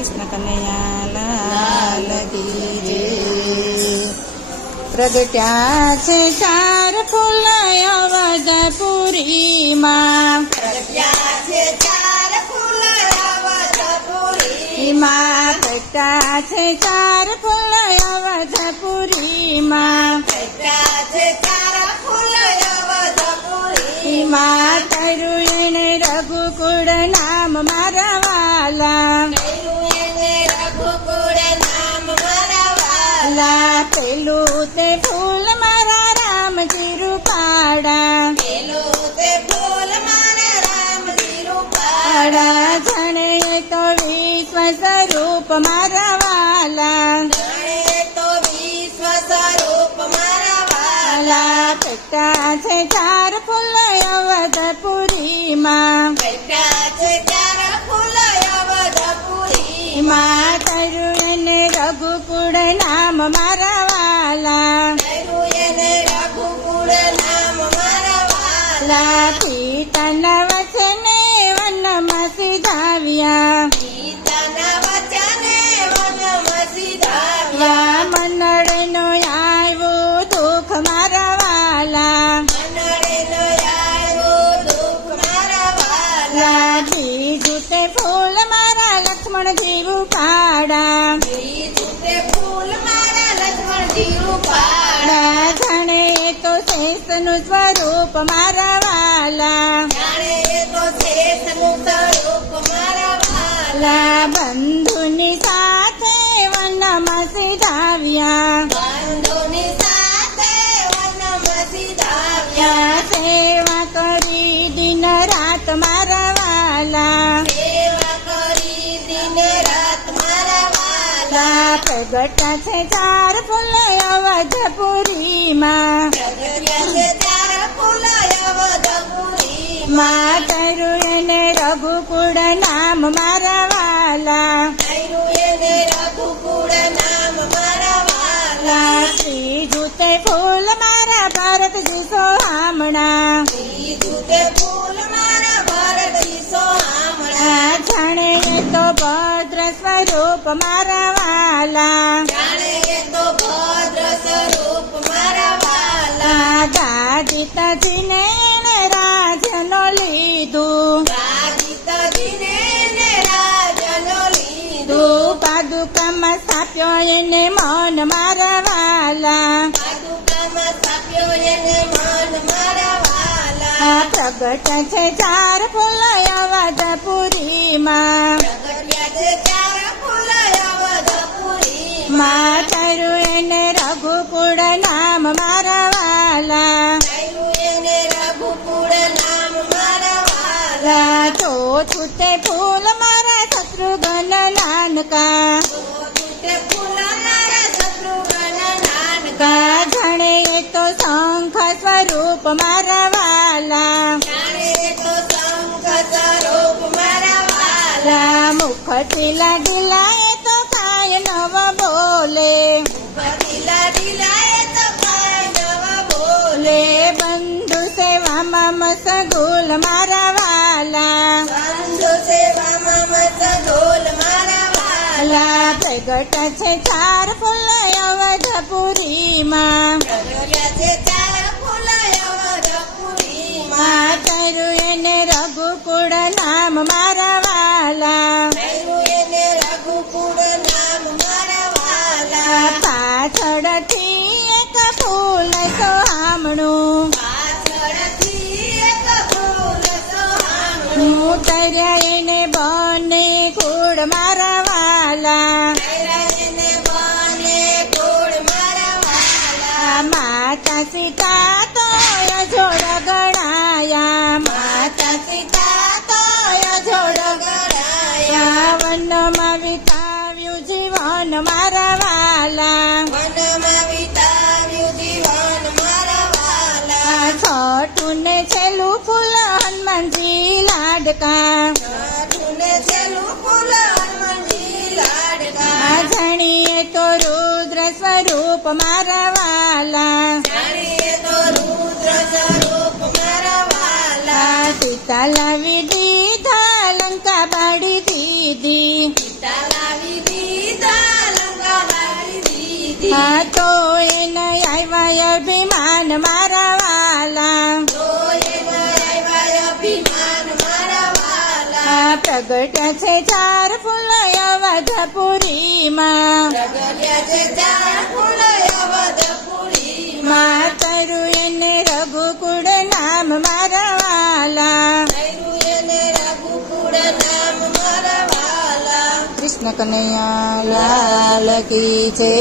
કૃષ્ણ કનૈયા લાલ કી જય. પ્રગટ્યા છે ચાર ફૂલ અવધપુરીમાં પ્રગટ્યા છે ચાર ફૂલ અવધપુરી. માં પ્રગટ્યા છે ચાર આડા જાણે તો વિશ્વ સ્વરૂપ મારા વાલા તો વિશ્વ સ્વરૂપ મારા વાલા. પેટા છે ચાર ફૂલ અવધપુરીમાં પ્રગટ્યા છે ચાર ફૂલ અવધપુરી. માં તારું રઘુકુળ નામ મારા વાલા તરુણ રઘુકુળ નામ મારા વાલા. રૂપાળા. જાણે તો શેષનું સ્વરૂપ મારા વાલા જાણે તો શેષનું સ્વરૂપ મારા વાલા. બંધુની સાથે વનમાં સિધાવ્યા બંધુની સાથે વનમાં સિધાવ્યા સેવા કરી દિન રાત મારા વાલા સેવા કરી દિન રાત મારા વાલા. પ્રગટ છે ચાર ફૂલ અવધપુરીમાં માં તારું એને રઘુકુળ નામ મારા વાલા કર્યું એને રઘુકુળ નામ મારા વાલા. શ્રી જૂતે ફૂલ મારા ભારતજી સોહામણા બીજું જૂતે ફૂલ મારા ભરતી સોહામણા. જાણે એ તો ભદ્ર સ્વરૂપ મારા વાલા જાણે એ તો ભદ્ર સ્વરૂપ મારા વાલા. દાદી ગાદીતાજીને સ્થાપ્યો એને મન મારા વાલા પ્રગટ છે ચાર ફૂલ અવધપુરીમાં મા તારું એને રઘુકુળ નામ મારા વાલા તો છૂટે ફૂલ મારા શત્રુઘ્ન નાનકા તે ફૂલ મારા શત્રુઘ્ન નાનકા. કા જાણે એ તો શંખ સ્વરૂપ મારા વાલા જાણે એ તો શંખ સ્વરૂપ મારા વાલા. લા મુખથી લાગેલા એ તો કાય નવ બોલે પતિલા દિલાએ તો કાંઈ નવા બોલે. લે બંધુ સેવામાં મસગુલ મારા વાલા બંધુ સેવામાં મત ઢોલ મારા વાલા. લા પ્રગટ છે ચાર ફૂલ અવધપુરીમાં. માં કર્યું એને રઘુકુળ નામ મારા વાલા. પાછળથી એક ફૂલ સોહામણું. હું તર્યા એને બને કુળ મારા જીવન મારા વાલા વનમાં વિતાવ્યું જીવન મારા વાલા. છઠું ને છેલ્લું ફૂલ હનુમાનજી લાડકા સાધુને છેલ્લું ફૂલ હનુમાનજી લાડકા. જાણીએ તો રુદ્ર સ્વરૂપ મારા વાલા જાણીએ તો રુદ્ર સ્વરૂપ મારા વાલા. સીતા લાવી વાલા. તો એને આવ્યા અભિમાન મારા વાલા. પ્રગટ છે ચાર ફૂલ અવધપુરીમાં અવધપુરીમાં માતરું એને રઘુકુળ નામ મારા કનૈયા લાલ કી છે